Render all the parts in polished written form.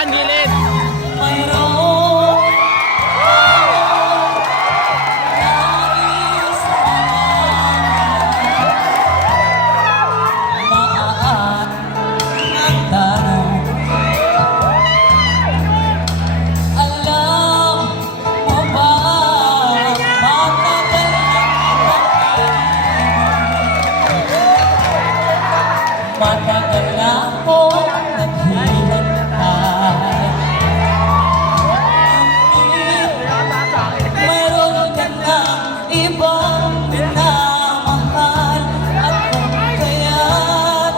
Dahan, gilid. Matagal na ako naghihintay. Mayroon ka ng ibang minamahal. At kung kaya't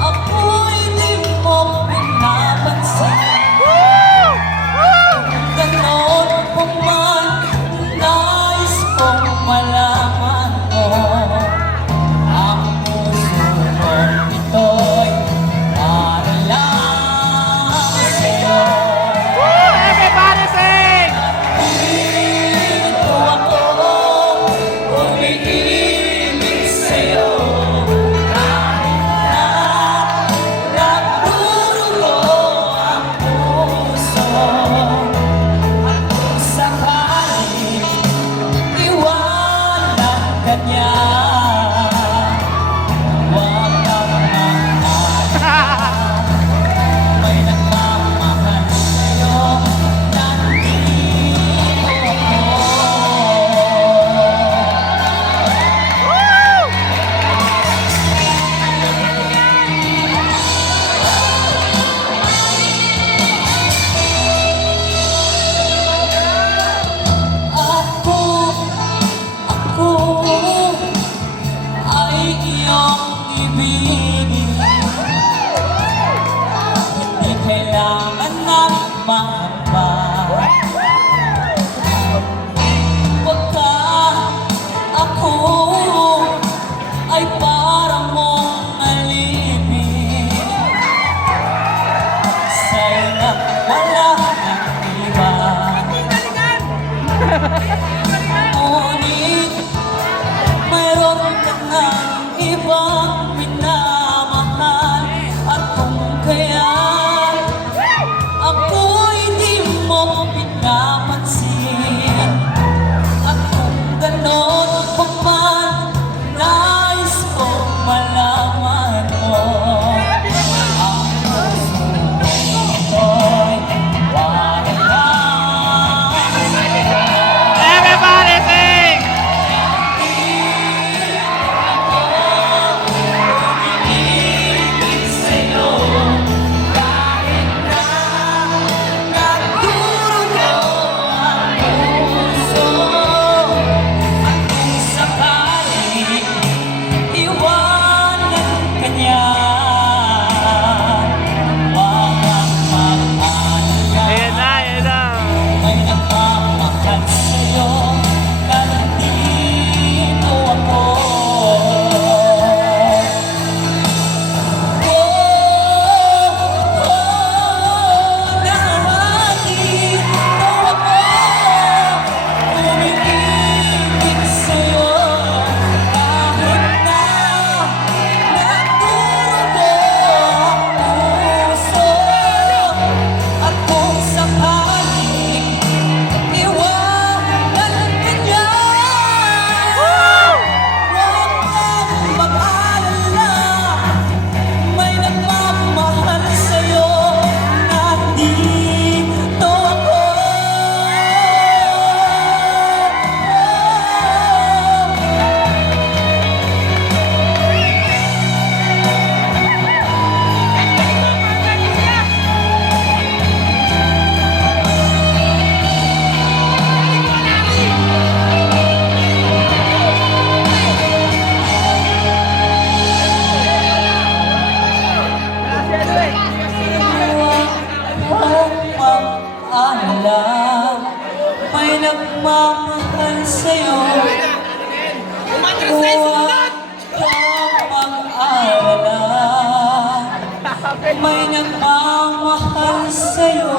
ako'y di mo pinapansin, ganon pa man, nais kong malaman mo. Ngunit mayroon ka ng ibang minamahal. At kung kaya't ako'y di mo pinapansin, at kung ganon pa man, nais kong malaman mo. Ang puso ko'y wala. Everybody sing! Ayan na, ayan na. May nagmamahal sa'yo, nandito ako. Nandito ako, umiibig sa'yo, kahit na nagdurugo ang puso. At kung sakaling iwanan ka niya, huwag kang mag-alala. May nagmamahal sa'yo, nandito ako. May nagmamahal sa'yo, huwag kang mag-alala. May nagmamahal sa'yo.